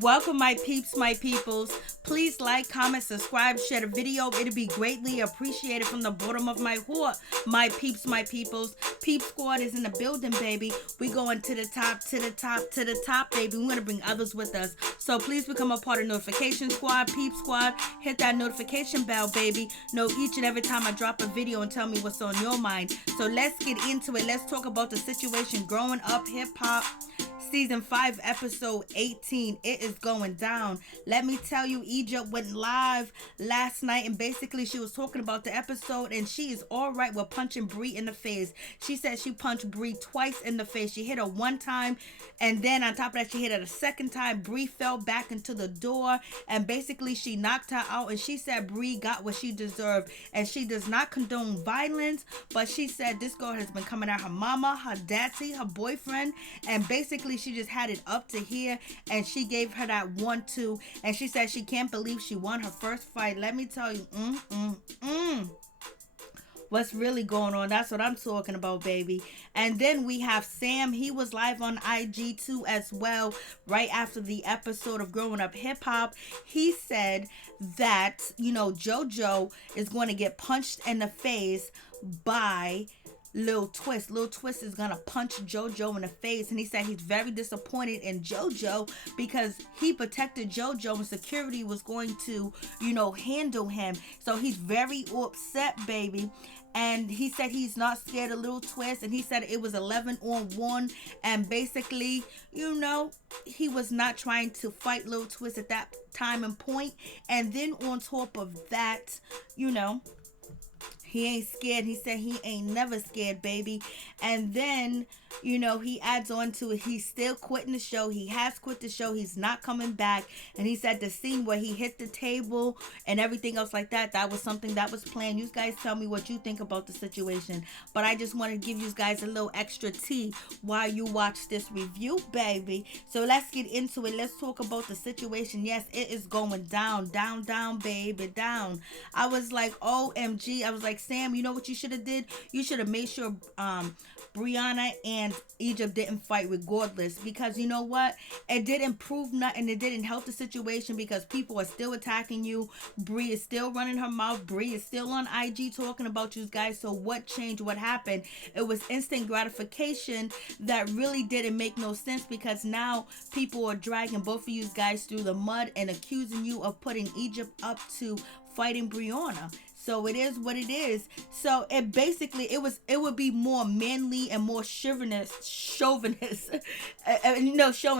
Welcome, my peeps, my peoples. Please like, comment, subscribe, share the video. It'll be greatly appreciated from the bottom of my heart. My peeps, my peoples. Peep Squad is in the building, baby. We going to the top, to the top, to the top, baby. We're going to bring others with us. So please become a part of Notification Squad, Peep Squad. Hit that notification bell, baby. Know each and every time I drop a video and tell me what's on your mind. So let's get into it. Let's talk about the situation growing up hip-hop. Season 5, episode 18. It is going down. Let me tell you, Egypt went live last night, and basically she was talking about the episode, and she is all right with punching Bree in the face. She said she punched Bree twice in the face. She hit her one time, and then on top of that, she hit her a second time. Bree fell back into the door, and basically she knocked her out, and she said Bree got what she deserved, and she does not condone violence, but she said this girl has been coming at her mama, her daddy, her boyfriend, and basically she just had it up to here, and she gave her that 1-2, and she said she can't believe she won her first fight. Let me tell you, what's really going on. That's what I'm talking about, baby. And then we have Sam. He was live on IG too as well, right after the episode of Growing Up Hip Hop. He said that, Jojo is going to get punched in the face by Lil Twist. Lil Twist is gonna punch Jojo in the face, and he said he's very disappointed in Jojo because he protected Jojo and security was going to, handle him. So he's very upset, baby. And he said he's not scared of Lil Twist, and he said it was 11-on-1, and basically, he was not trying to fight Lil Twist at that time and point. And then on top of that, he ain't scared. He said he ain't never scared, baby. And then, he adds on to it. He's still quitting the show. He has quit the show. He's not coming back. And he said the scene where he hit the table and everything else like that, that was something that was planned. You guys tell me what you think about the situation. But I just want to give you guys a little extra tea while you watch this review, baby. So let's get into it. Let's talk about the situation. Yes, it is going down, down, baby, down. I was like, OMG. I was like, Sam, you know what you should have did? You should have made sure Briana and Egypt didn't fight regardless, because you know what? It didn't prove nothing. It didn't help the situation because people are still attacking you. Bree is still running her mouth. Bree is still on IG talking about you guys. So what changed? What happened? It was instant gratification that really didn't make no sense, because now people are dragging both of you guys through the mud and accusing you of putting Egypt up to fighting Briana. So it is what it is. So it would be more manly and more chauvinist, showing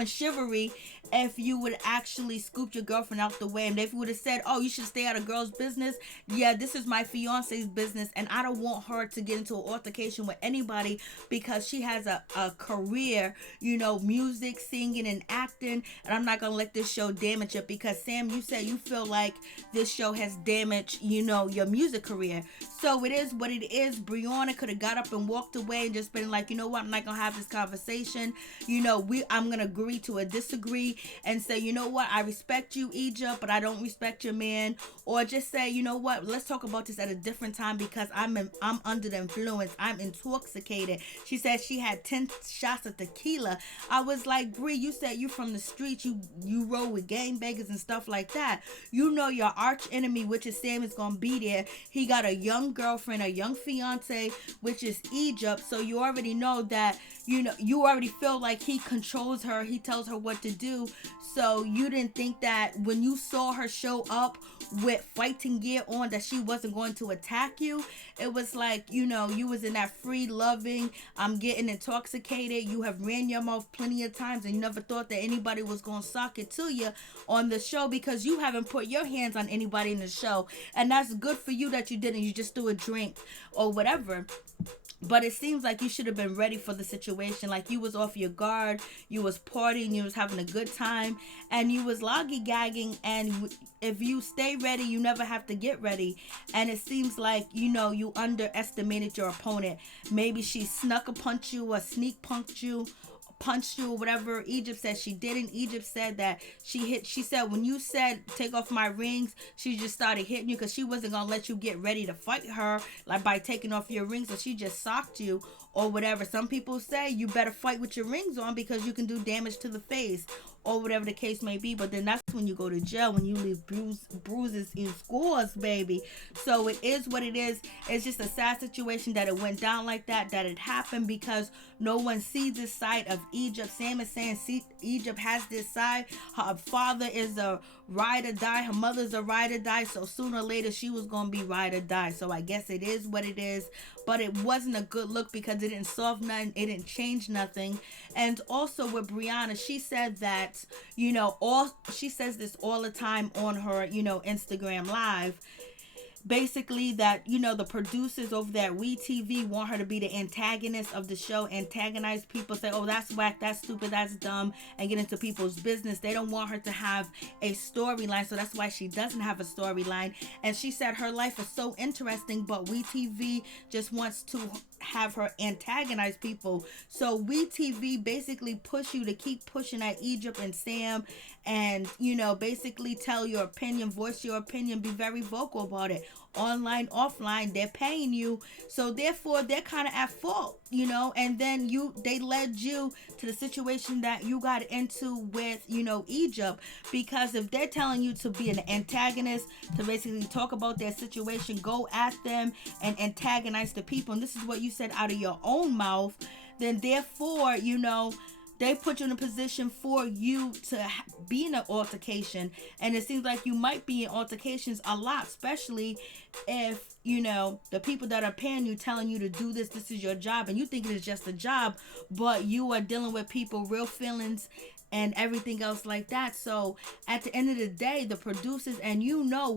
chivalry if you would actually scoop your girlfriend out the way. And if you would have said, you should stay out of girls' business. Yeah, this is my fiance's business, and I don't want her to get into an altercation with anybody because she has a career, music, singing, and acting. And I'm not going to let this show damage it, because Sam, you said you feel like this show has damaged, your music career. So it is what it is. Briana could have got up and walked away and just been like, you know what, I'm not gonna have this conversation. I'm gonna agree to a disagree and say, you know what, I respect you, Egypt, but I don't respect your man. Or just say, you know what, let's talk about this at a different time because I'm under the influence. I'm intoxicated. She said she had 10 shots of tequila. I was like, Brie, you said you from the streets. You roll with gangbangers and stuff like that. Your arch enemy, which is Sam, is gonna be there. He got a young girlfriend, a young fiance, which is Egypt. So you already know that, you already feel like he controls her. He tells her what to do. So you didn't think that when you saw her show up with fighting gear on that she wasn't going to attack you. It was like, you was in that free loving, I'm getting intoxicated. You have ran your mouth plenty of times and you never thought that anybody was going to suck it to you on the show because you haven't put your hands on anybody in the show. And that's good for you that you didn't. You just threw a drink or whatever. But it seems like you should have been ready for the situation. Like you was off your guard, you was partying, you was having a good time, and you was lollygagging. And if you stay ready, you never have to get ready. And it seems like, you underestimated your opponent. Maybe she snuck a punch you or sneak punched you or whatever. Egypt said she didn't. Egypt said that she said when you said take off my rings, she just started hitting you because she wasn't gonna let you get ready to fight her like by taking off your rings. So she just socked you or whatever. Some people say you better fight with your rings on because you can do damage to the face, or whatever the case may be. But then that's when you go to jail, when you leave bruises and scores, baby. So it is what it is. It's just a sad situation that it went down like that it happened, because no one sees this side of Egypt. Sam is saying, see, Egypt has this side. Her father is a ride or die. Her mother's a ride or die. So sooner or later, she was going to be ride or die. So I guess it is what it is. But it wasn't a good look because it didn't solve nothing. It didn't change nothing. And also with Briana, she said that, she says this all the time on her, Instagram Live. Basically that, the producers over there at WeTV want her to be the antagonist of the show, antagonize people, say, oh, that's whack, that's stupid, that's dumb, and get into people's business. They don't want her to have a storyline, so that's why she doesn't have a storyline. And she said her life is so interesting, but WeTV just wants to have her antagonize people. So WeTV basically push you to keep pushing at Egypt and Sam, and basically tell your opinion, voice your opinion, be very vocal about it. Online, offline, they're paying you, so therefore they're kind of at fault, and then they led you to the situation that you got into with Egypt, because if they're telling you to be an antagonist, to basically talk about their situation, go at them and antagonize the people, and this is what you said out of your own mouth, then therefore they put you in a position for you to be in an altercation. And it seems like you might be in altercations a lot, especially if, the people that are paying you, telling you to do this is your job, and you think it is just a job, but you are dealing with people, real feelings, and everything else like that. So at the end of the day, the producers, and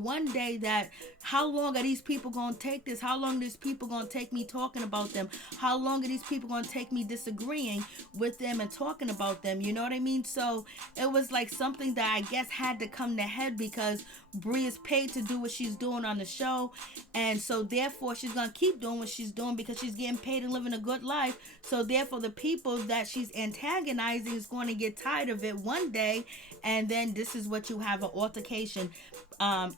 one day that, how long are these people gonna take this? How long are these people gonna take me talking about them? How long are these people gonna take me disagreeing with them and talking about them? You know what I mean? So it was like something that I guess had to come to head, because Bree is paid to do what she's doing on the show, and so therefore she's gonna keep doing what she's doing because she's getting paid and living a good life. So therefore the people that she's antagonizing is going to get tired of it one day, and then this is what you have, an altercation.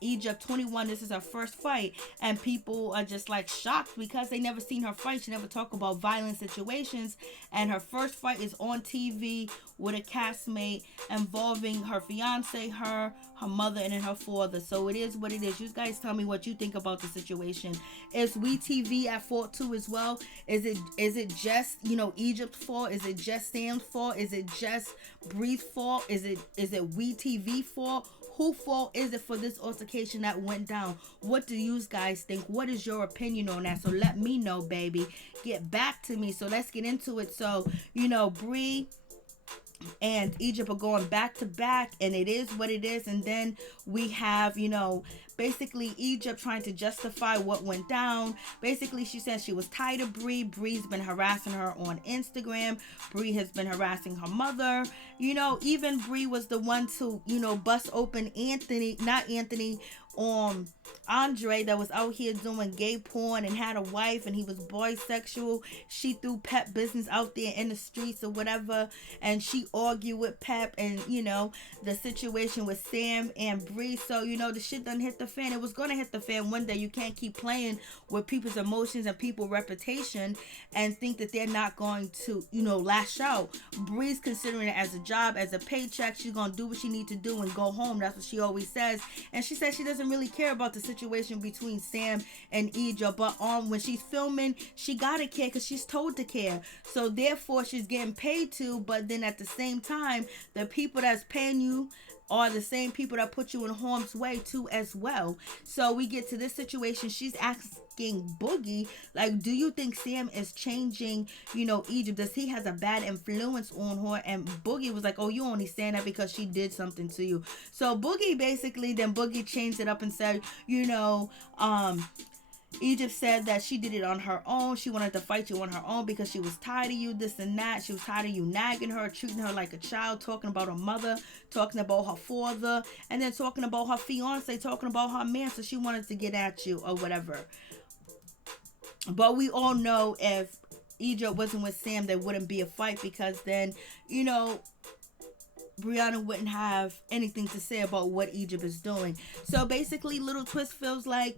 Egypt 21, this is her first fight, and people are just like shocked because they never seen her fight. She never talk about violent situations, and her first fight is on TV with a castmate involving her fiance, her mother, and then her father. So it is what it is. You guys tell me what you think about the situation. Is WeTV at fault too as well? Is it just Egypt's fault? Is it just Sam's fault? Is it just Bree's fault? Is it WeTV fault? Who fault is it for this altercation that went down? What do you guys think? What is your opinion on that? So let me know, baby. Get back to me. So let's get into it. So Bree and Egypt are going back to back, and it is what it is. And then we have basically Egypt trying to justify what went down. Basically she says she was tired of Bree. Bree's been harassing her on Instagram. Bree has been harassing her mother. Even Bree was the one to bust open Andre, that was out here doing gay porn and had a wife, and he was bisexual. She threw Pep business out there in the streets or whatever, and she argued with Pep, and the situation with Sam and Bree. So the shit done hit the fan. It was gonna hit the fan one day. You can't keep playing with people's emotions and people's reputation and think that they're not going to lash out. Bree's considering it as a job, as a paycheck. She's gonna do what she needs to do and go home. That's what she always says. And she says she doesn't really care about the situation between Sam and Egypt, but when she's filming, she gotta care because she's told to care. So therefore she's getting paid to, but then at the same time, the people that's paying you are the same people that put you in harm's way too as well. So we get to this situation. She's asking Boogie, like, do you think Sam is changing Egypt? Does he has a bad influence on her? And Boogie was like, oh, you only saying that because she did something to you. So Boogie changed it up and said, Egypt said that she did it on her own. She wanted to fight you on her own because she was tired of you, this and that. She was tired of you nagging her, treating her like a child, talking about her mother, talking about her father, and then talking about her fiance, talking about her man. So she wanted to get at you or whatever. But we all know if Egypt wasn't with Sam, there wouldn't be a fight, because then, Briana wouldn't have anything to say about what Egypt is doing. So basically, Little Twist feels like,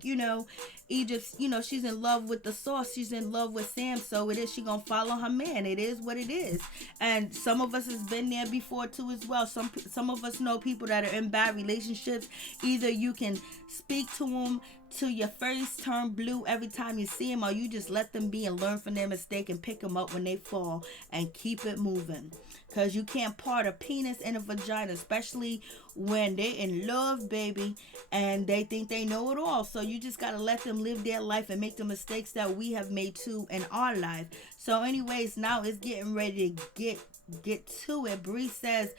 Egypt's, she's in love with the sauce. She's in love with Sam. So it is, she gonna follow her man. It is what it is. And some of us has been there before too as well. Some of us know people that are in bad relationships. Either you can speak to them to your face turn blue every time you see them, or you just let them be and learn from their mistake and pick them up when they fall and keep it moving. Because you can't part a penis and a vagina, especially when they in love, baby, and they think they know it all. So you just got to let them live their life and make the mistakes that we have made too in our life. So anyways, now it's getting ready to get to it. Bree says,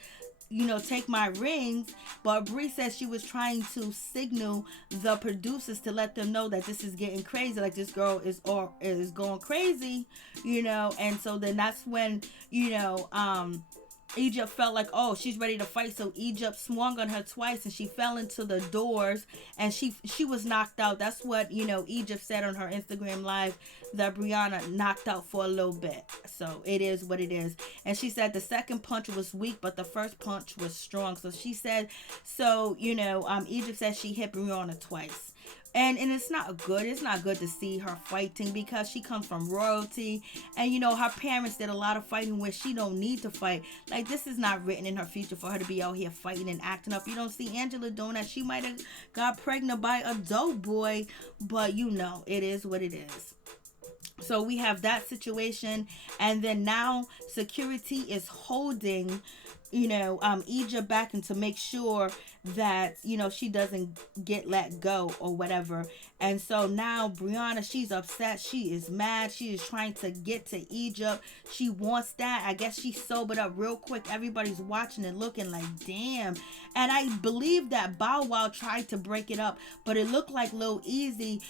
take my rings. But Bree says she was trying to signal the producers to let them know that this is getting crazy. Like, this girl is going crazy, And so then that's when, Egypt felt like, oh, she's ready to fight. So Egypt swung on her twice and she fell into the doors and she was knocked out. That's what, Egypt said on her Instagram live, that Briana knocked out for a little bit. So it is what it is. And she said the second punch was weak, but the first punch was strong. So she said, Egypt said she hit Briana twice. And it's not good. It's not good to see her fighting because she comes from royalty. And, her parents did a lot of fighting where she don't need to fight. Like, this is not written in her future for her to be out here fighting and acting up. You don't see Angela doing that. She might have got pregnant by a dope boy. But, it is what it is. So we have that situation. And then now security is holding Egypt back and to make sure that, she doesn't get let go or whatever. And so now Briana, she's upset. She is mad. She is trying to get to Egypt. She wants that. I guess she sobered up real quick. Everybody's watching and looking like, damn. And I believe that Bow Wow tried to break it up, but it looked like Lil Easy,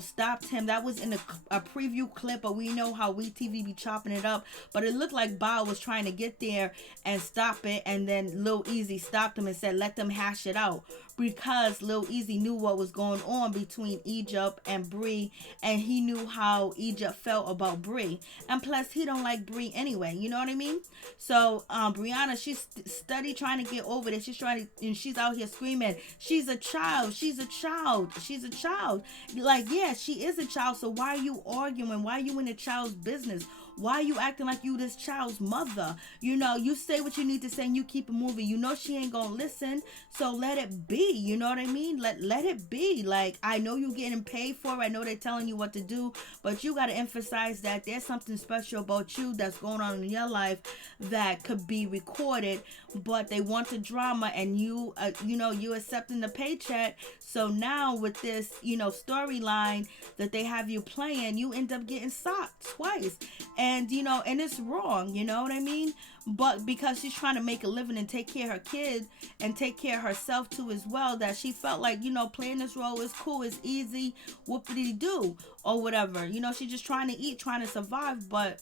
stopped him. That was in a preview clip, but we know how WeTV be chopping it up. But it looked like Bow was trying to get there and stop it, and then Lil Easy stopped him and said, let them hash it out. Because Lil Easy knew what was going on between Egypt and Bree, and he knew how Egypt felt about Bree, and plus he don't like Bree anyway, you know what I mean? So Briana, she's steady trying to get over this. She's and she's out here screaming, she's a child, she's a child, she's a child. Like, yeah, she is a child, so why are you arguing? Why are you in the child's business? Why are you acting like you this child's mother? You say what you need to say and you keep it moving. She ain't gonna listen, so let it be. You know what I mean? Let it be. Like, I know you getting paid for it. I know they're telling you what to do, but you gotta emphasize that there's something special about you that's going on in your life that could be recorded, but they want the drama, and you accepting the paycheck. So now with this, storyline that they have you playing, you end up getting socked twice. And, and it's wrong, you know what I mean? But because she's trying to make a living and take care of her kid and take care of herself too as well, that she felt like, playing this role is cool, it's easy, whoop-de-doo, or whatever. She's just trying to eat, trying to survive. But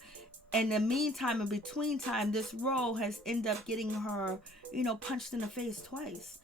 in the meantime, in between time, this role has ended up getting her, punched in the face twice.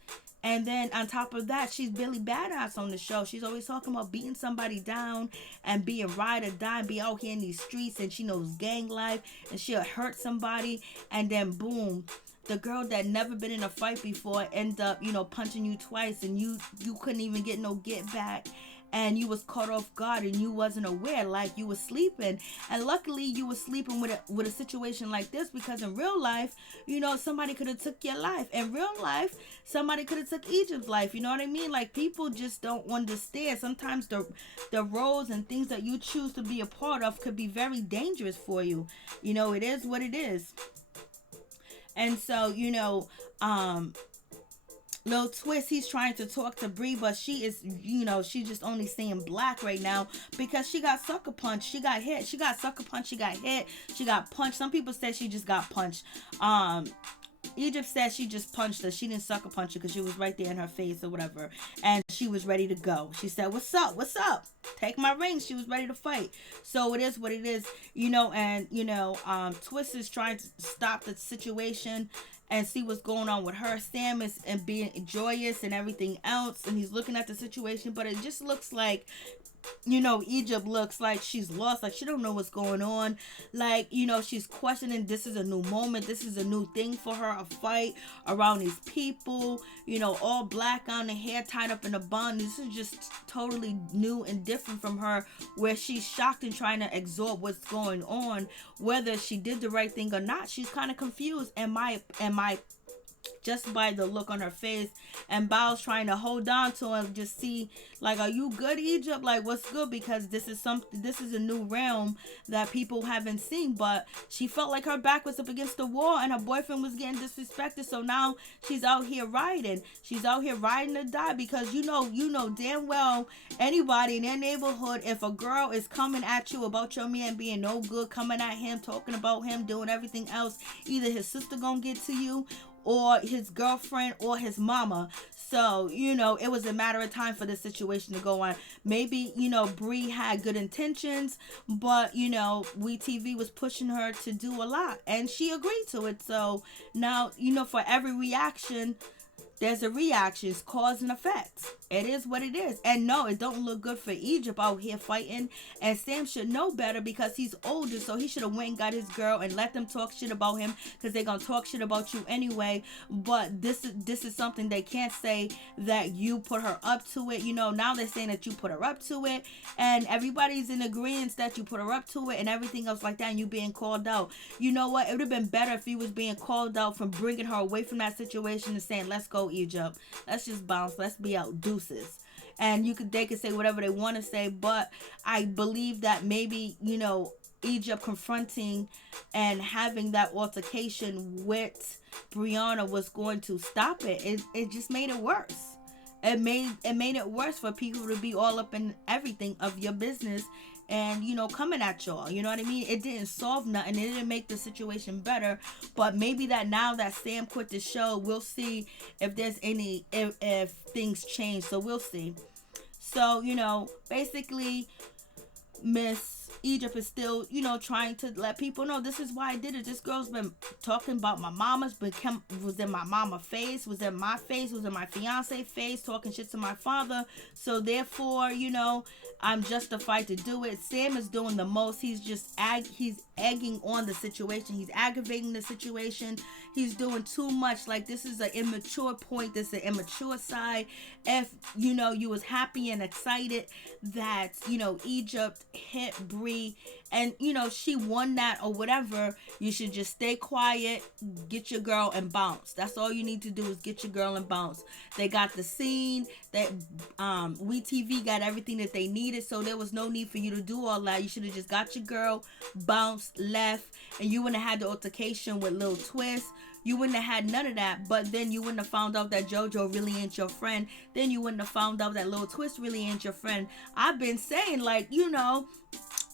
And then on top of that, she's Billy Badass on the show. She's always talking about beating somebody down and being ride or die and be out here in these streets. And she knows gang life and she'll hurt somebody. And then boom, the girl that never been in a fight before end up, punching you twice. And you couldn't even get no get back. And you was caught off guard and you wasn't aware, like you was sleeping. And luckily you was sleeping with a situation like this, because in real life, somebody could have took your life. In real life, somebody could have took Egypt's life. You know what I mean? Like, people just don't understand. Sometimes the roles and things that you choose to be a part of could be very dangerous for you. It is what it is. And so, Lil Twist, he's trying to talk to Bree, but she is, she's just only seeing black right now because she got sucker punched. She got hit. She got sucker punched. She got hit. She got punched. Some people said she just got punched. Egypt said she just punched her. She didn't sucker punch her because she was right there in her face or whatever. And she was ready to go. She said, what's up? What's up? Take my rings. She was ready to fight. So it is what it is, and, Twist is trying to stop the situation and see what's going on with her. Sam is and being joyous and everything else, and he's looking at the situation, but it just looks like Egypt looks like she's lost, like she don't know what's going on. Like, she's questioning, this is a new moment, this is a new thing for her, a fight around these people, all black on, the hair tied up in a bun. This is just totally new and different from her, where she's shocked and trying to absorb what's going on. Whether she did the right thing or not, she's kind of confused. Am I just by the look on her face, and Bow's trying to hold on to him, just see, like, are you good, Egypt? Like, what's good? Because this is a new realm that people haven't seen. But she felt like her back was up against the wall and her boyfriend was getting disrespected, so now she's out here riding to die, because you know damn well, anybody in their neighborhood, if a girl is coming at you about your man being no good, coming at him, talking about him, doing everything else, either his sister gonna get to you, or his girlfriend, or his mama. So, it was a matter of time for this situation to go on. Maybe, Bree had good intentions, but, WeTV was pushing her to do a lot, and she agreed to it. So now, for every reaction, there's a reaction. It's cause and effect. It is what it is. And no, it don't look good for Egypt out here fighting. And Sam should know better, because he's older. So he should have went and got his girl and let them talk shit about him, because they're going to talk shit about you anyway. But this is something they can't say that you put her up to it. Now they're saying that you put her up to it. And everybody's in agreement that you put her up to it and everything else like that, and you being called out. You know what? It would have been better if he was being called out from bringing her away from that situation and saying, let's go, Egypt. Let's just bounce. Let's be out. Deuces. And they could say whatever they want to say, but I believe that maybe, Egypt confronting and having that altercation with Briana was going to stop it. It just made it worse. It made it worse for people to be all up in everything of your business and, coming at y'all. You know what I mean? It didn't solve nothing. It didn't make the situation better. But maybe that now that Sam quit the show, we'll see if there's if things change. So we'll see. So, basically, Miss Egypt is still, trying to let people know, this is why I did it. This girl's been talking about my mama's, was in my mama face, was in my face, was in my fiance face, talking shit to my father. So therefore, I'm justified to do it. Sam is doing the most. He's just he's egging on the situation. He's aggravating the situation. He's doing too much. Like, this is an immature point. This is an immature side. If, you was happy and excited that, Egypt hit Bree and, she won that or whatever, you should just stay quiet, get your girl and bounce. That's all you need to do is get your girl and bounce. They got the scene. That WeTV got everything that they needed, so there was no need for you to do all that. You should have just got your girl, bounced, left, and you wouldn't have had the altercation with Lil Twist. You wouldn't have had none of that, but then you wouldn't have found out that Jojo really ain't your friend. Then you wouldn't have found out that Lil Twist really ain't your friend. I've been saying, like,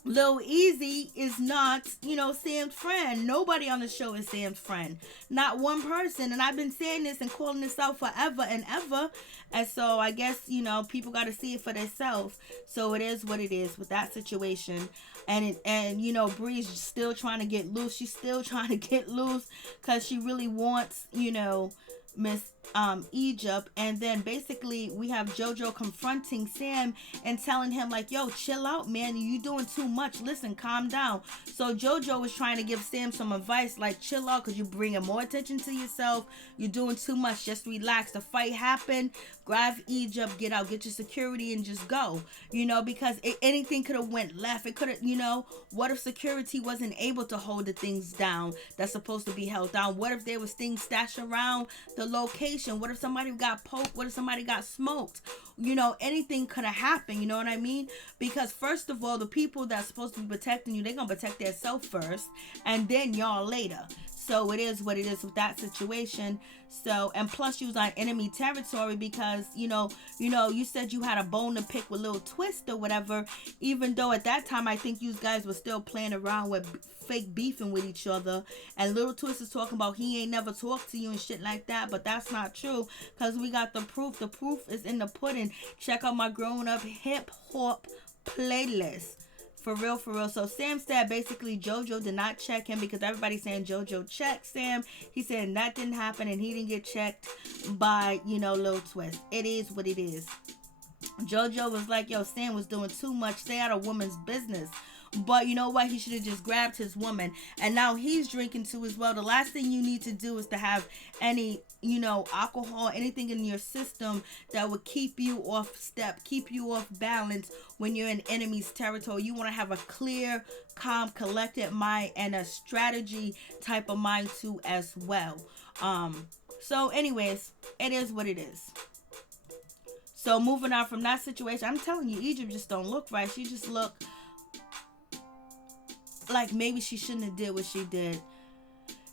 Lil Easy is not, Sam's friend. Nobody on the show is Sam's friend. Not one person. And I've been saying this and calling this out forever and ever. And so I guess, people got to see it for themselves. So it is what it is with that situation. And Bree's still trying to get loose. She's still trying to get loose because she really wants, Miss Egypt. And then basically we have Jojo confronting Sam and telling him, like, yo, chill out, man, you doing too much, listen, calm down. So Jojo was trying to give Sam some advice, like, chill out, because you're bringing more attention to yourself, you're doing too much, just relax. The fight happened, grab Egypt, get out, get your security and just go, because anything could have went left. It could have, what if security wasn't able to hold the things down that's supposed to be held down? What if there was things stashed around the location? What if somebody got poked? What if somebody got smoked? Anything could have happened, you know what I mean? Because first of all, the people that's supposed to be protecting you, they're gonna protect themselves first, and then y'all later. So it is what it is with that situation. So, and plus you was on enemy territory because, you said you had a bone to pick with Lil Twist or whatever, even though at that time I think you guys were still playing around with fake beefing with each other. And Lil Twist is talking about he ain't never talked to you and shit like that, but that's not true because we got the proof. The proof is in the pudding. Check out my Growing Up Hip Hop playlist. For real. So Sam said basically Jojo did not check him because everybody's saying Jojo checked Sam. He said that didn't happen and he didn't get checked by, Lil Twist. It is what it is. Jojo was like, yo, Sam was doing too much. Stay out of woman's business. But you know what? He should have just grabbed his woman. And now he's drinking too as well. The last thing you need to do is to have any, alcohol, anything in your system that would keep you off step, keep you off balance when you're in enemy's territory. You want to have a clear, calm, collected mind and a strategy type of mind too as well. So anyways, it is what it is. So moving on from that situation, I'm telling you, Egypt just don't look right. She just look like maybe she shouldn't have did what she did.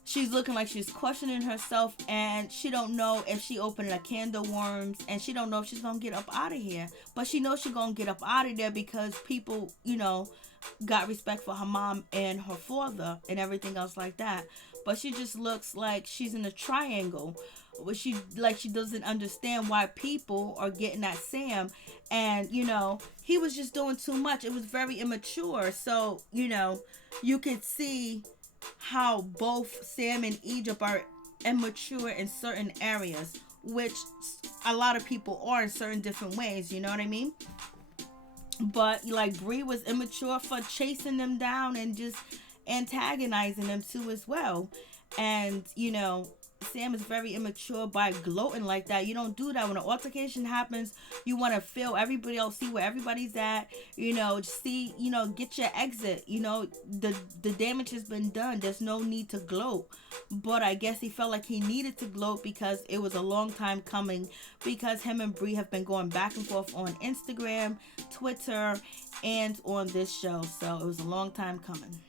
She's looking like she's questioning herself, and she don't know if she opened a can of worms, and she don't know if she's gonna get up out of here. But she knows she's gonna get up out of there because people, got respect for her mom and her father and everything else like that. But she just looks like she's in a triangle. But she doesn't understand why people are getting at Sam. And, he was just doing too much. It was very immature. So, you could see how both Sam and Egypt are immature in certain areas, which a lot of people are in certain different ways. You know what I mean? But like Bree was immature for chasing them down and just antagonizing them too as well. And Sam is very immature by gloating like that. You don't do that. When an altercation happens, you want to feel everybody else, see where everybody's at, see, get your exit. The damage has been done. There's no need to gloat. But I guess he felt like he needed to gloat because it was a long time coming, because him and Bree have been going back and forth on Instagram, Twitter, and on this show. So it was a long time coming.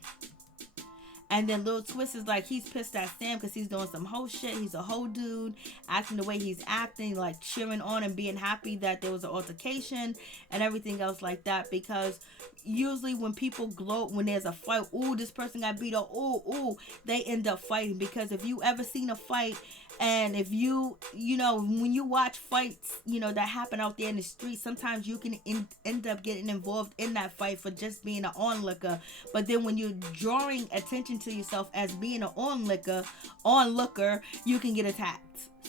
And then Lil Twist is like, he's pissed at Sam because he's doing some hoe shit. He's a hoe dude, acting the way he's acting, like cheering on and being happy that there was an altercation and everything else like that. Because usually when people gloat, when there's a fight, ooh, this person got beat up, ooh, they end up fighting. Because if you ever seen a fight, and if you, when you watch fights, that happen out there in the street, sometimes you can end up getting involved in that fight for just being an onlooker. But then when you're drawing attention to yourself as being an onlooker, you can get attacked.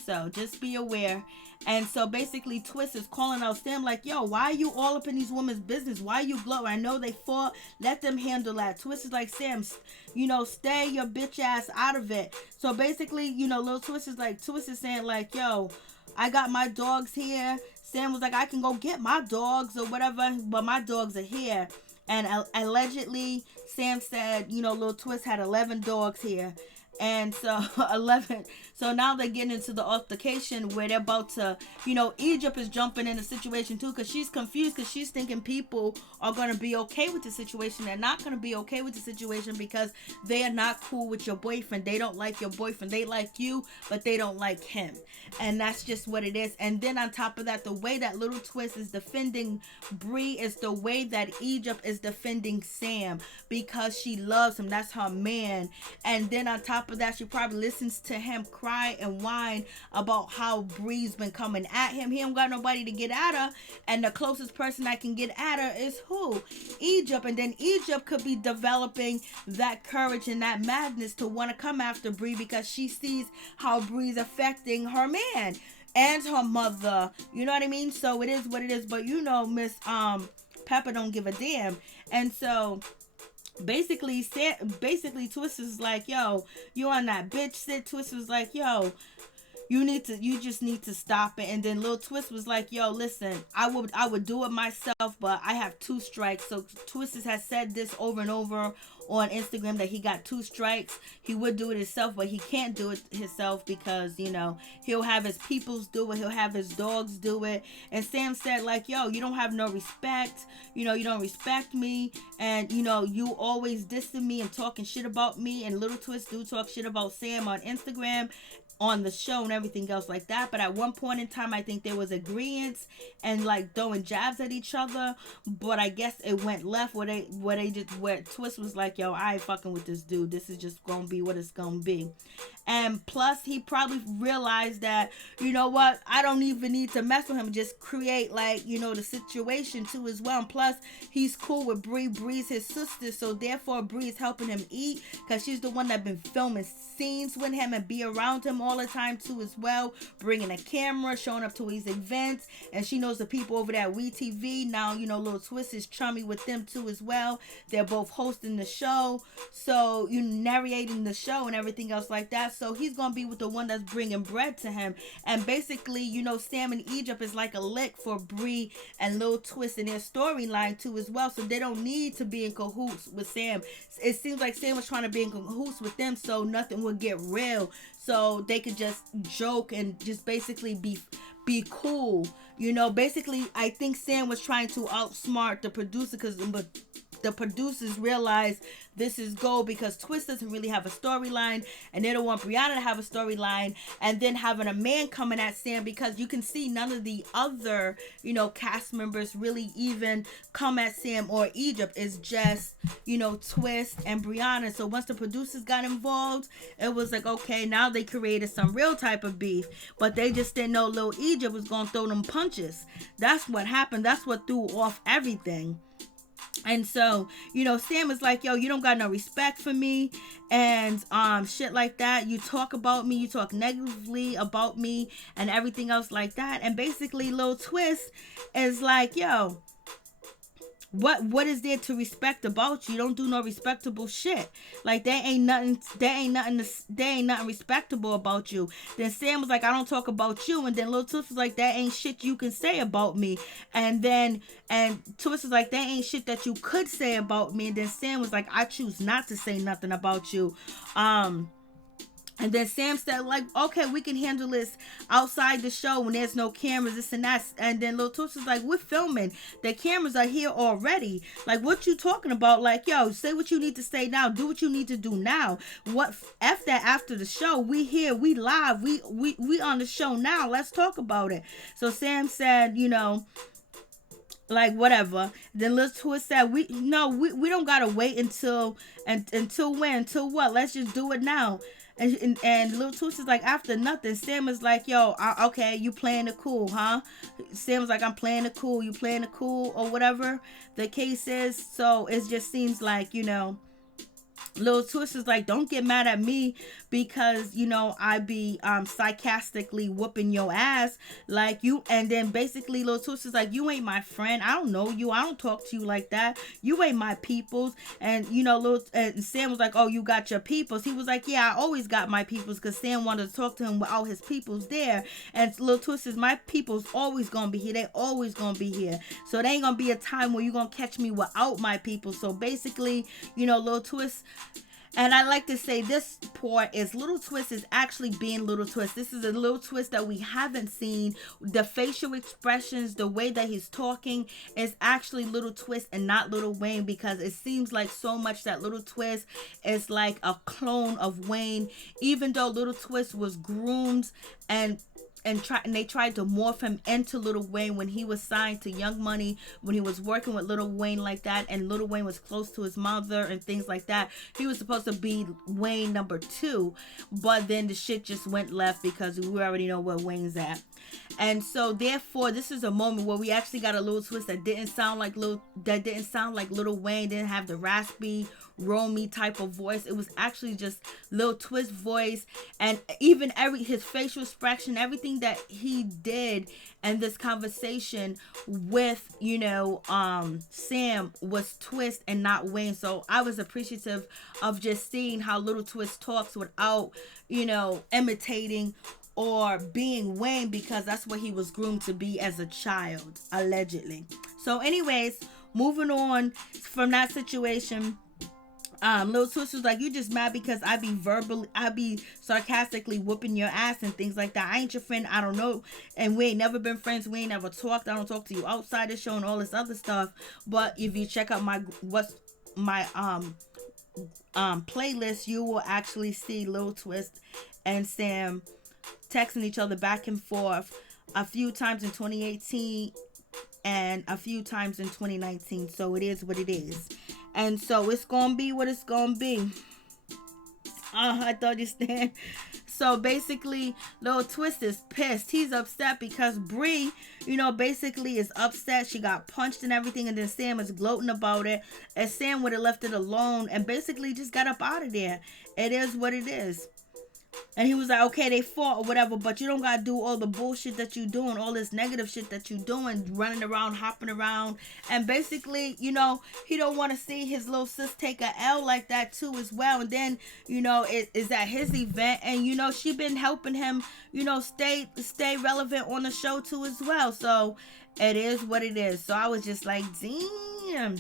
So just be aware. And so basically Twist is calling out Sam like, yo, why are you all up in these women's business? Why are you gloating? I know they fought. Let them handle that. Twist is like, Sam, stay your bitch ass out of it. So basically, Lil Twist is saying like, yo, I got my dogs here. Sam was like, I can go get my dogs or whatever, but my dogs are here. And allegedly, Sam said, Lil Twist had 11 dogs here. And so 11. So now they're getting into the altercation where they're about to, Egypt is jumping in the situation too, because she's confused, because she's thinking people are going to be okay with the situation. They're not going to be okay with the situation because they are not cool with your boyfriend. They don't like your boyfriend. They like you, but they don't like him. And that's just what it is. And then on top of that, the way that Little Twist is defending Bree is the way that Egypt is defending Sam, because she loves him. That's her man. And then on top of that, she probably listens to him cry and whine about how Bree's been coming at him. He don't got nobody to get at her, and the closest person that can get at her is who? Egypt. And then Egypt could be developing that courage and that madness to want to come after Bree, because she sees how Bree's affecting her man and her mother. You know what I mean? So it is what it is. But Miss Pepper don't give a damn. And so basically Twist is like, yo, you on that bitch shit. Twist was like, yo, you just need to stop it. And then Lil Twist was like, yo, listen, I would do it myself, but I have 2 strikes. So Twist has said this over and over on Instagram that he got 2 strikes. He would do it himself, but he can't do it himself because, he'll have his peoples do it. He'll have his dogs do it. And Sam said like, yo, you don't have no respect. You don't respect me. And, you always dissing me and talking shit about me. And Little Twist do talk shit about Sam on Instagram, on the show and everything else like that. But at one point in time, I think there was agreements and like throwing jabs at each other, but I guess it went left where Twist was like, yo, I ain't fucking with this dude. This is just gonna be what it's gonna be. And plus he probably realized that, what, I don't even need to mess with him, just create like, the situation too as well. And plus he's cool with Bree. Bree's his sister, so therefore Bree's helping him eat, because she's the one that been filming scenes with him and be around him all the time too as well, bringing a camera, showing up to these events, and she knows the people over there at WeTV. Now, Lil Twist is chummy with them too as well. They're both hosting the show, so you narrating the show and everything else like that. So he's gonna be with the one that's bringing bread to him. And basically, Sam in Egypt is like a lick for Bree and Lil Twist in their storyline too as well. So they don't need to be in cahoots with Sam. It seems like Sam was trying to be in cahoots with them so nothing would get real, so they could just joke and just basically be cool. Basically I think Sam was trying to outsmart the producer, because the producers realize this is gold, because Twist doesn't really have a storyline, and they don't want Briana to have a storyline, and then having a man coming at Sam, because you can see none of the other cast members really even come at Sam or Egypt. It's just Twist and Briana. So once the producers got involved, it was like, okay, now they created some real type of beef, but they just didn't know Lil Egypt was gonna throw them punches. That's what happened. That's what threw off everything. And so, Sam is like, yo, you don't got no respect for me and shit like that. You talk about me, you talk negatively about me and everything else like that. And basically Lil Twist is like, yo, what is there to respect about you? You don't do no respectable shit. Like there ain't nothing respectable about you. Then Sam was like, I don't talk about you. And then Lil Twist was like, that ain't shit you can say about me. And Twist was like, that ain't shit that you could say about me. And then Sam was like, I choose not to say nothing about you. And then Sam said, like, okay, we can handle this outside the show when there's no cameras, this and that. And then Lil Twist was like, we're filming. The cameras are here already. Like, what you talking about? Like, yo, say what you need to say now. Do what you need to do now. What F that after the show. We here. We live. We on the show now. Let's talk about it. So Sam said, like whatever. Then Lil Twist said, we don't gotta wait until when? Until what? Let's just do it now. And Lil Twist is like, after nothing. Sam is like, yo, okay, you playing it cool, huh? Sam was like, I'm playing it cool. You playing it cool or whatever the case is. So it just seems like, Lil Twist is like, don't get mad at me because, I be sarcastically whooping your ass like you. And then basically Lil Twist is like, you ain't my friend. I don't know you. I don't talk to you like that. You ain't my peoples. And, and Sam was like, oh, you got your peoples. He was like, yeah, I always got my peoples, because Sam wanted to talk to him with all his peoples there. And Lil Twist is, my peoples always gonna be here. They always gonna be here. So there ain't gonna be a time where you gonna catch me without my people. So basically, Lil Twist. And I like to say this part is Lil Twist is actually being Lil Twist. This is a Lil Twist that we haven't seen. The facial expressions, the way that he's talking is actually Lil Twist and not Lil Wayne, because it seems like so much that Lil Twist is like a clone of Wayne, even though Lil Twist was groomed and they tried to morph him into Lil Wayne when he was signed to Young Money, when he was working with Lil Wayne like that, and Lil Wayne was close to his mother and things like that. He was supposed to be Wayne number 2, but then the shit just went left because we already know where Wayne's at. And so therefore this is a moment where we actually got a Lil Twist that didn't sound like Lil Wayne, didn't have the raspy Romy type of voice. It was actually just Lil Twist voice, and even his facial expression, everything that he did in this conversation with Sam was Twist and not Wayne. So I was appreciative of just seeing how Lil Twist talks without imitating or being Wayne, because that's what he was groomed to be as a child, allegedly. So anyways, moving on from that situation, Lil Twist was like, you just mad because I be sarcastically whooping your ass and things like that. I ain't your friend. I don't know. And we ain't never been friends. We ain't never talked. I don't talk to you outside the show and all this other stuff. But if you check out my playlist, you will actually see Lil Twist and Sam texting each other back and forth a few times in 2018 and a few times in 2019. So it is what it is. And so it's gonna be what it's gonna be. I thought you stand. So basically, Lil Twist is pissed. He's upset because Bree, basically is upset. She got punched and everything, and then Sam is gloating about it. And Sam would have left it alone and basically just got up out of there. It is what it is. And he was like, okay, they fought or whatever, but you don't gotta do all the bullshit that you doing, all this negative shit that you doing, running around, hopping around. And basically, he don't want to see his little sis take a L like that too as well. And then, it is at his event, and she been helping him, stay relevant on the show too as well. So it is what it is. So I was just like, damn.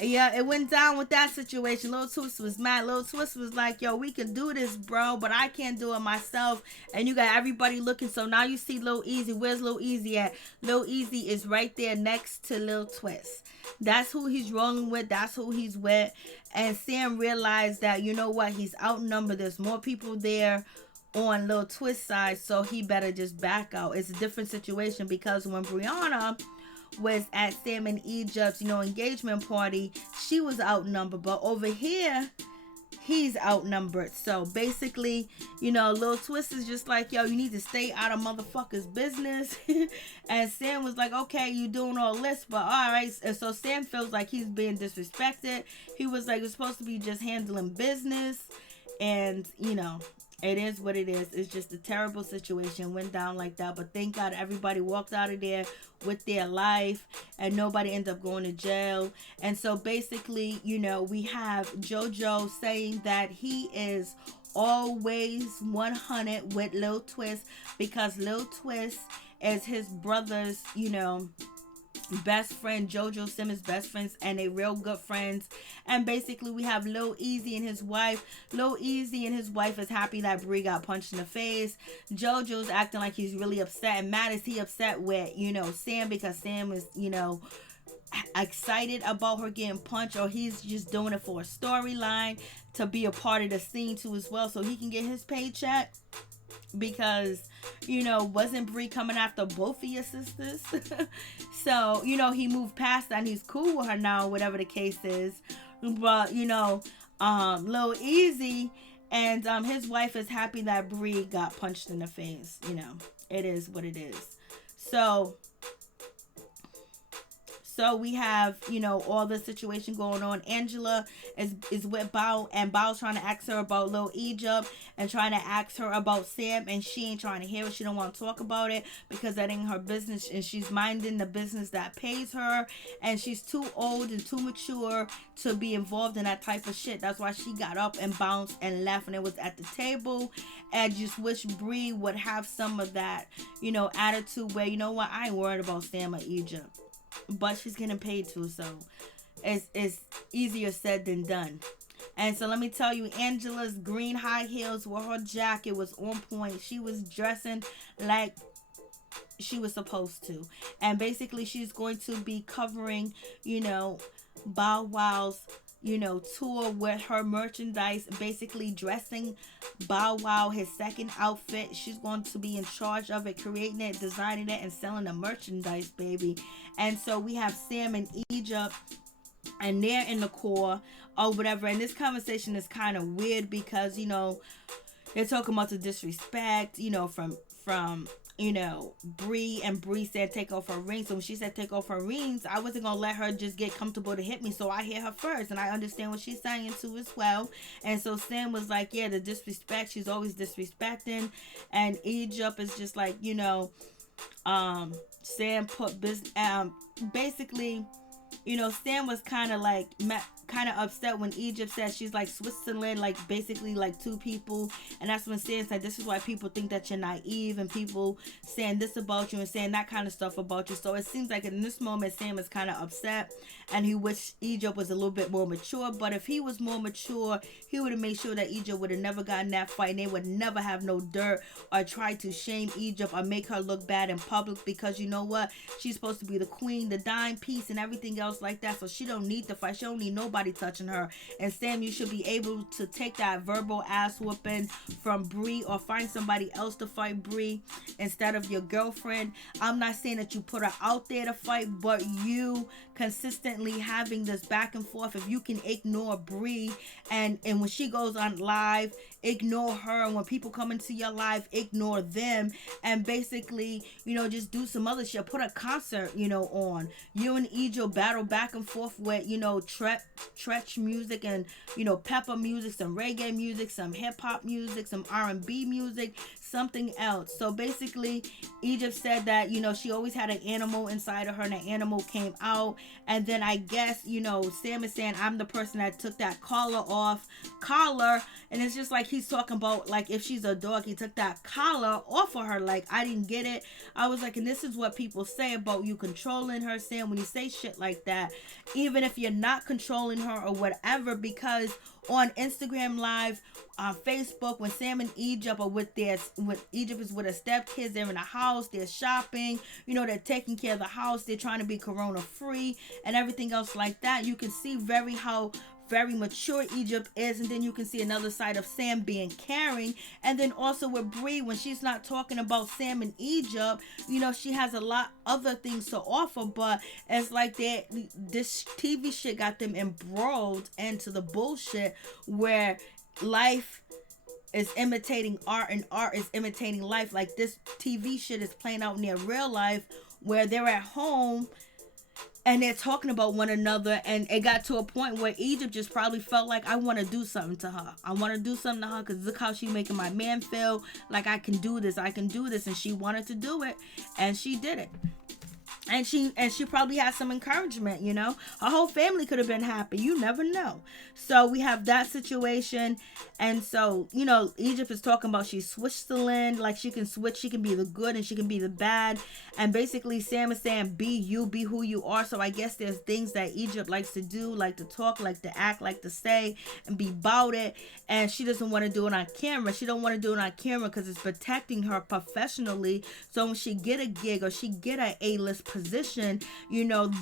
Yeah, it went down with that situation. Lil Twist was mad. Lil Twist was like, yo, we can do this, bro, but I can't do it myself. And you got everybody looking. So now you see Lil Easy. Where's Lil Easy at? Lil Easy is right there next to Lil Twist. That's who he's rolling with. That's who he's with. And Sam realized that, you know what? He's outnumbered. There's more people there on Lil Twist side, so he better just back out. It's a different situation because when Briana was at Sam and Egypt's, engagement party, she was outnumbered. But over here, he's outnumbered. So basically, Lil Twist is just like, yo, you need to stay out of motherfuckers' business. And Sam was like, okay, you doing all this, but all right. And so Sam feels like he's being disrespected. He was like, you're supposed to be just handling business. And, it is what it is. It's just a terrible situation. Went down like that. But thank God everybody walked out of there with their life. And nobody ended up going to jail. And so basically, we have Jojo saying that he is always 100 with Lil Twist. Because Lil Twist is his brother's, best friend. Jojo Simmons best friends, and they real good friends. And basically we have Lil Easy and his wife. Lil Easy and his wife is happy that Bree got punched in the face. Jojo's acting like he's really upset. And mad is he upset with Sam, because Sam is excited about her getting punched, or he's just doing it for a storyline to be a part of the scene too as well, so he can get his paycheck. Because wasn't Bree coming after both of your sisters? So he moved past that and he's cool with her now, whatever the case is. But Lil Easy and his wife is happy that Bree got punched in the face. It is what it is. So we have, all the situation going on. Angela is with Bao, and Bao's trying to ask her about Lil Egypt and trying to ask her about Sam, and she ain't trying to hear it. She don't want to talk about it because that ain't her business, and she's minding the business that pays her, and she's too old and too mature to be involved in that type of shit. That's why she got up and bounced and left when it was at the table. And just wish Bree would have some of that, attitude where, I ain't worried about Sam or Egypt. But she's getting paid too, so it's easier said than done. And so let me tell you, Angela's green high heels with her jacket was on point. She was dressing like she was supposed to. And basically she's going to be covering, Bow Wow's, tour with her merchandise, basically dressing Bow Wow his second outfit. She's going to be in charge of it, creating it, designing it, and selling the merchandise, baby. And so we have Sam and Egypt, and they're in the core or whatever. And this conversation is kind of weird because, they're talking about the disrespect, from Bree, and Bree said take off her rings. So when she said take off her rings, I wasn't gonna let her just get comfortable to hit me, so I hit her first, and I understand what she's saying too as well. And so Sam was like, yeah, the disrespect, she's always disrespecting. And Egypt is just like, Sam put basically, Sam was kind of like kind of upset when Egypt said she's like Switzerland, like basically like two people. And that's when Sam said, this is why people think that you're naive, and people saying this about you and saying that kind of stuff about you. So it seems like in this moment Sam is kind of upset, and he wished Egypt was a little bit more mature. But if he was more mature, he would have made sure that Egypt would have never gotten that fight, and they would never have no dirt or try to shame Egypt or make her look bad in public, because you know what, she's supposed to be the queen, the dime piece, and everything else like that. So she don't need to fight. She don't need nobody touching her. And Sam, you should be able to take that verbal ass whooping from Bree, or find somebody else to fight Bree instead of your girlfriend. I'm not saying that you put her out there to fight, but you consistently having this back and forth, if you can ignore Bree, and when she goes on live ignore her. And when people come into your life, ignore them. And basically, just do some other shit. Put a concert, on. You and Egypt battle back and forth with, Tretch music and, pepper music, some reggae music, some hip hop music, some R&B music, something else. So basically, Egypt said that, she always had an animal inside of her, and the animal came out. And then I guess, Sam is saying, I'm the person that took that collar. And it's just like he's talking about, like, if she's a dog, he took that collar off of her. Like, I didn't get it. I was like, and this is what people say about you controlling her, Sam, when you say shit like that, even if you're not controlling her or whatever, because on Instagram Live, on Facebook, when Sam and Egypt are with Egypt is with her stepkids, they're in the house, they're shopping, they're taking care of the house, they're trying to be corona free and everything else like that. You can see how very mature Egypt is, and then you can see another side of Sam being caring. And then also with Bree, when she's not talking about Sam and Egypt, she has a lot other things to offer, but it's like this TV shit got them embroiled into the bullshit where life is imitating art and art is imitating life. Like, this TV shit is playing out near real life where they're at home and they're talking about one another, and it got to a point where Egypt just probably felt like, I want to do something to her. I want to do something to her because look how she's making my man feel like I can do this. And she wanted to do it, and she did it. And she probably had some encouragement, Her whole family could have been happy. You never know. So we have that situation. And so, Egypt is talking about she switched the land. Like, she can switch. She can be the good and she can be the bad. And basically, Sam is saying, be you, be who you are. So I guess there's things that Egypt likes to do, like to talk, like to act, like to say, and be about it. And she doesn't want to do it on camera. She don't want to do it on camera because it's protecting her professionally. So when she get a gig or she get a A-list position,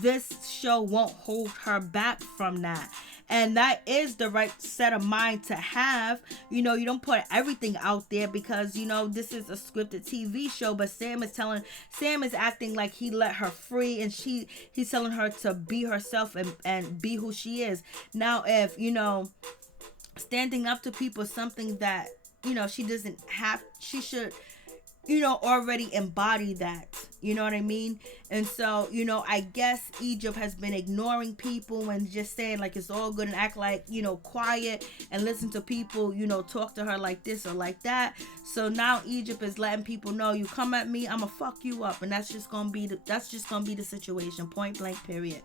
this show won't hold her back from that. And that is the right set of mind to have. You don't put everything out there because, this is a scripted TV show, but Sam is acting like he let her free, and he's telling her to be herself and be who she is. Now, if, standing up to people is something that, she doesn't have, she should, already embody that. You know what I mean? And so, I guess Egypt has been ignoring people and just saying like it's all good and act like, quiet and listen to people, talk to her like this or like that. So now Egypt is letting people know, you come at me, I'm gonna fuck you up, and that's just gonna be the situation, point blank, period.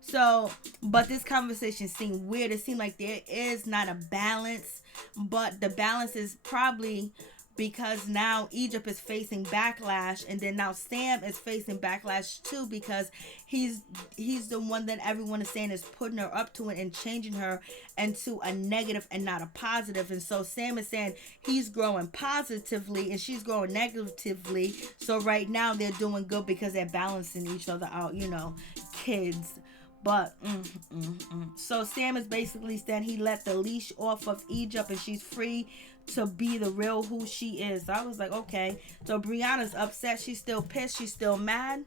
So, but this conversation seemed weird. It seemed like there is not a balance, but the balance is probably because now Egypt is facing backlash, and then now Sam is facing backlash too, because he's the one that everyone is saying is putting her up to it and changing her into a negative and not a positive. And so Sam is saying he's growing positively and she's growing negatively. So right now they're doing good because they're balancing each other out, kids. But so Sam is basically saying he let the leash off of Egypt and she's free to be the real who she is. So I was like, okay. So Briana's upset. She's still pissed. She's still mad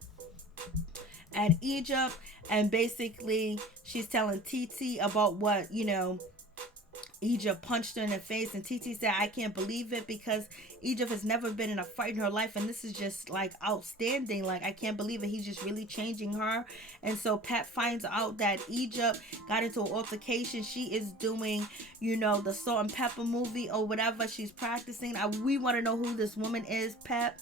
at Egypt. And basically she's telling TT about what, Egypt punched her in the face, and TT said, I can't believe it because Egypt has never been in a fight in her life, and this is just like outstanding. Like, I can't believe it. He's just really changing her. And so Pat finds out that Egypt got into an altercation. She is doing, the salt and pepper movie or whatever she's practicing. We want to know who this woman is, Pat.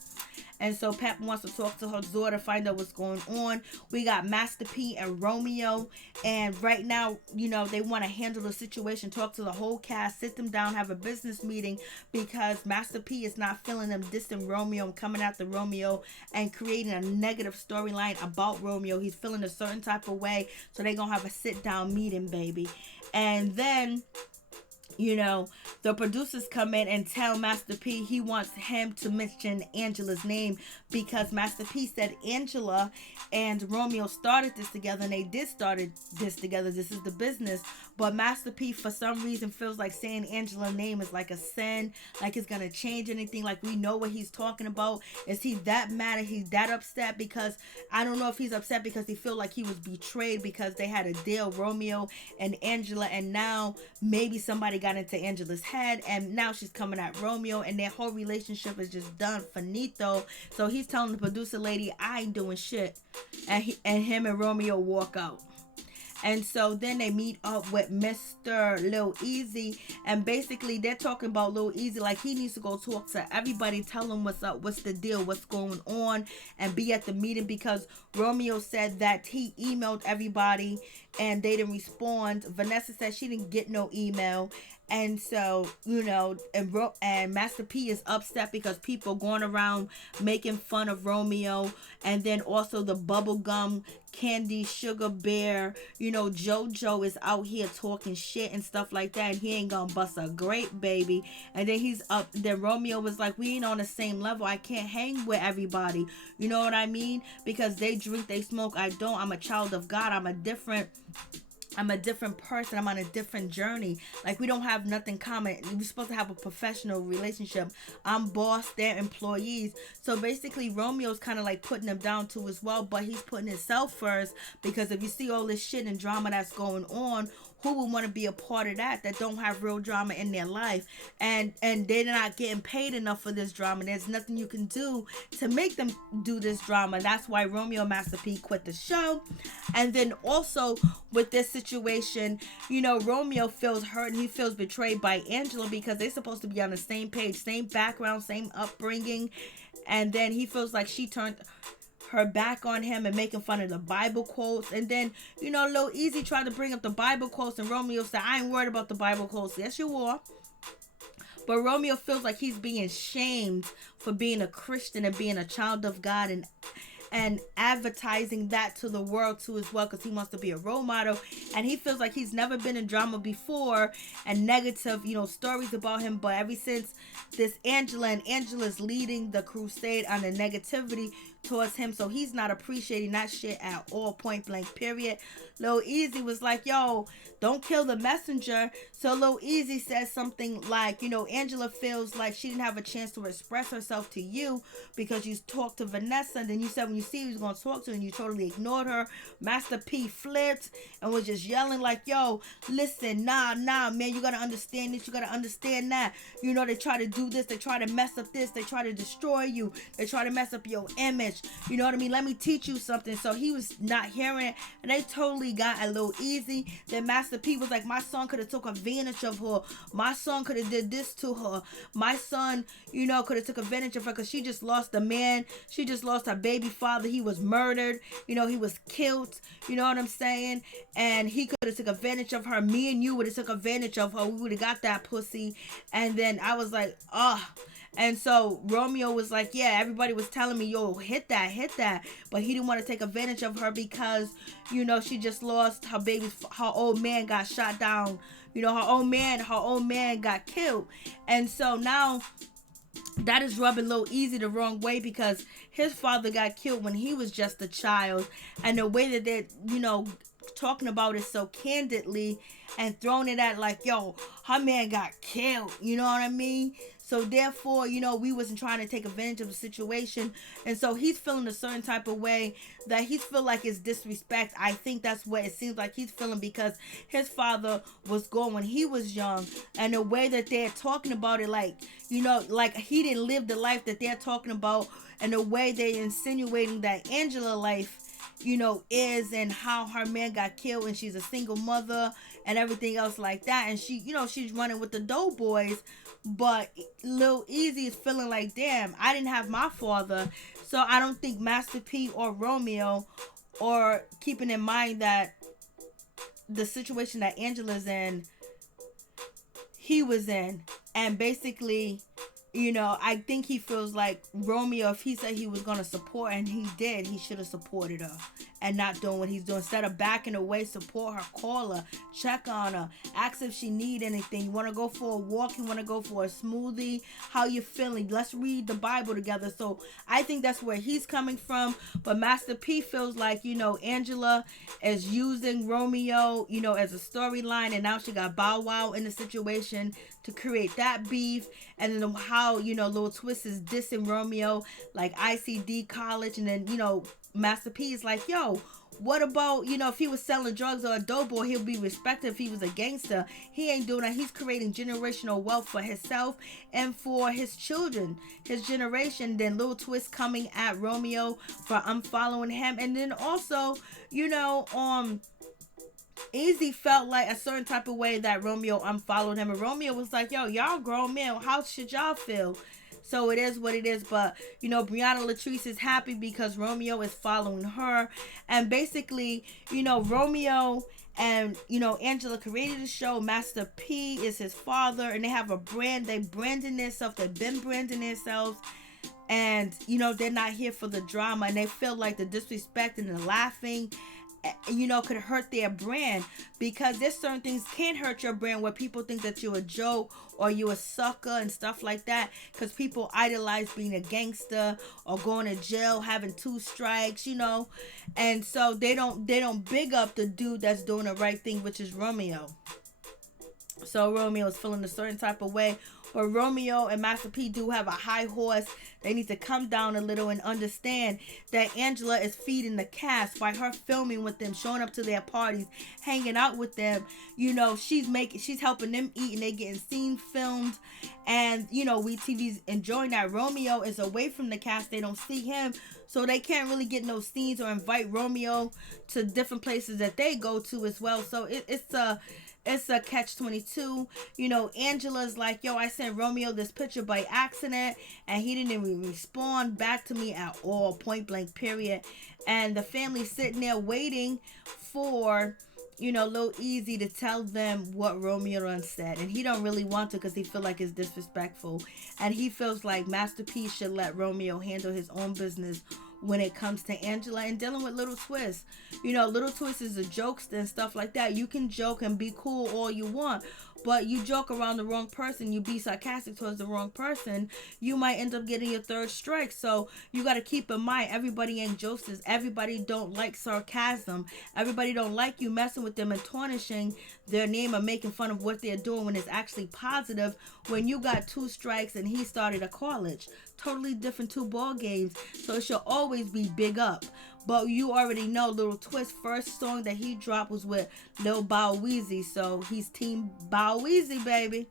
And so Pep wants to talk to her daughter, find out what's going on. We got MasterP and Romeo. And right now, they want to handle the situation, talk to the whole cast, sit them down, have a business meeting, because MasterP is not feeling them dissing Romeo and coming after Romeo and creating a negative storyline about Romeo. He's feeling a certain type of way. So they're going to have a sit down meeting, baby. And then the producers come in and tell MasterP he wants him to mention Angela's name because MasterP said Angela and Romeo started this together, and they did started this together. This is the business. But MasterP, for some reason, feels like saying Angela's name is like a sin, like it's going to change anything, like we know what he's talking about. Is he that mad? Is he that upset? Because I don't know if he's upset because he feel like he was betrayed because they had a deal, Romeo and Angela, and now maybe somebody got got into Angela's head, and now she's coming at Romeo, and their whole relationship is just done finito. So he's telling the producer lady, I ain't doing shit, and him and Romeo walk out. And so then they meet up with Mr. Lil Easy, and basically they're talking about Lil Easy like he needs to go talk to everybody, tell him what's up, what's the deal, what's going on, and be at the meeting, because Romeo said that he emailed everybody and they didn't respond. Vanessa said she didn't get no email. And so, and MasterP is upset because people going around making fun of Romeo. And then also the bubblegum candy sugar bear, Jojo is out here talking shit and stuff like that. And he ain't gonna bust a grape, baby. And then then Romeo was like, we ain't on the same level. I can't hang with everybody. You know what I mean? Because they drink, they smoke. I don't. I'm a child of God. I'm a different person. I'm on a different journey. Like, we don't have nothing common. We're supposed to have a professional relationship. I'm boss, they're employees. So basically Romeo's kind of like putting them down too as well, but he's putting himself first, because if you see all this shit and drama that's going on, who would want to be a part of that don't have real drama in their life, and they're not getting paid enough for this drama. There's nothing you can do to make them do this drama. That's why Romeo and Master P quit the show. And then also with this situation, Romeo feels hurt and he feels betrayed by Angela, because they're supposed to be on the same page, same background, same upbringing, and then he feels like she turned her back on him and making fun of the Bible quotes. And then, Lil Easy tried to bring up the Bible quotes, and Romeo said, I ain't worried about the Bible quotes. Yes, you are. But Romeo feels like he's being shamed for being a Christian and being a child of God, and advertising that to the world too as well, because he wants to be a role model. And he feels like he's never been in drama before, and negative stories about him. But ever since this Angela's leading the crusade on the negativity towards him, so he's not appreciating that shit at all, point blank, period. Lil Easy was like, yo, don't kill the messenger. So Lil Easy says something like, Angela feels like she didn't have a chance to express herself to you because you talked to Vanessa, and then you said when you see who you're going to talk to, and you totally ignored her. Master P flipped and was just yelling like, yo, listen, nah, man, you got to understand this, you got to understand that. They try to do this, they try to mess up this, they try to destroy you, they try to mess up your image. You know what I mean? Let me teach you something. So he was not hearing it, and they totally got a little easy. Then Master P was like, my son could have took advantage of her. My son could have did this to her. My son, could have took advantage of her because she just lost a man. She just lost her baby father. He was murdered. He was killed. You know what I'm saying? And he could have took advantage of her. Me and you would have took advantage of her. We would have got that pussy. And then I was like, And so Romeo was like, yeah, everybody was telling me, yo, hit that. But he didn't want to take advantage of her because, she just lost her baby. Her old man got shot down. Her old man got killed. And so now that is rubbing Lil Easy the wrong way, because his father got killed when he was just a child. And the way that they're, talking about it so candidly and throwing it at like, yo, her man got killed. You know what I mean? So therefore, we wasn't trying to take advantage of the situation. And so he's feeling a certain type of way that he feel like it's disrespect. I think that's what it seems like he's feeling, because his father was gone when he was young. And the way that they're talking about it, like, like he didn't live the life that they're talking about. And the way they're insinuating that Angela life, is, and how her man got killed and she's a single mother and everything else like that. And she, she's running with the Doughboys. But Lil Easy is feeling like, damn, I didn't have my father. So I don't think Master P or Romeo, or keeping in mind that the situation that Angela's in, he was in. And basically, I think he feels like Romeo, if he said he was going to support, and he did, he should have supported her and not doing what he's doing. Instead of backing away, support her, call her, check on her, ask if she need anything. You want to go for a walk? You want to go for a smoothie? How you feeling? Let's read the Bible together. So I think that's where he's coming from. But Master P feels like, Angela is using Romeo, as a storyline, and now she got Bow Wow in the situation to create that beef. And then how, Lil Twist is dissing Romeo like ICD college. And then, Master P is like, yo, What about, if he was selling drugs or a dope boy, he'll be respected if he was a gangster. He ain't doing that. He's creating generational wealth for himself and for his children, his generation. Then Lil Twist coming at Romeo for unfollowing him. And then also, Easy felt like a certain type of way that Romeo unfollowed him. And Romeo was like, yo, y'all grown men. How should y'all feel? So it is what it is. But, Briana Latrice is happy because Romeo is following her. And basically, Romeo and, Angela created the show. MasterP is his father. And they have a brand. They branding themselves. They've been branding themselves. And, they're not here for the drama. And they feel like the disrespect and the laughing could hurt their brand, because there's certain things can hurt your brand where people think that you're a joke or you a sucker and stuff like that, because people idolize being a gangster or going to jail, having 2 strikes, and so they don't big up the dude that's doing the right thing, which is Romeo. So Romeo is feeling a certain type of way. But Romeo and Master P do have a high horse. They need to come down a little and understand that Angela is feeding the cast by her filming with them, showing up to their parties, hanging out with them. She's helping them eat, and they getting scenes filmed. And, we TV's enjoying that. Romeo is away from the cast. They don't see him. So they can't really get no scenes or invite Romeo to different places that they go to as well. So it's a catch-22. Angela's like, yo, I sent Romeo this picture by accident and he didn't even respond back to me at all, point blank, period. And the family's sitting there waiting for, Lil Easy to tell them what Romeo done said. And he don't really want to, because he feel like it's disrespectful. And he feels like Master P should let Romeo handle his own business when it comes to Angela and dealing with Little Twist. Little Twist is a jokester and stuff like that. You can joke and be cool all you want, but you joke around the wrong person, you be sarcastic towards the wrong person, you might end up getting your 3rd strike. So you got to keep in mind, everybody ain't jokesters. Everybody don't like sarcasm. Everybody don't like you messing with them and tarnishing their name or making fun of what they're doing when it's actually positive. When you got 2 strikes and he started a college, totally different 2 ball games. So it should always be big up. But you already know Little Twist first song that he dropped was with Lil Bow Weezy. So he's team Bow Weezy, baby.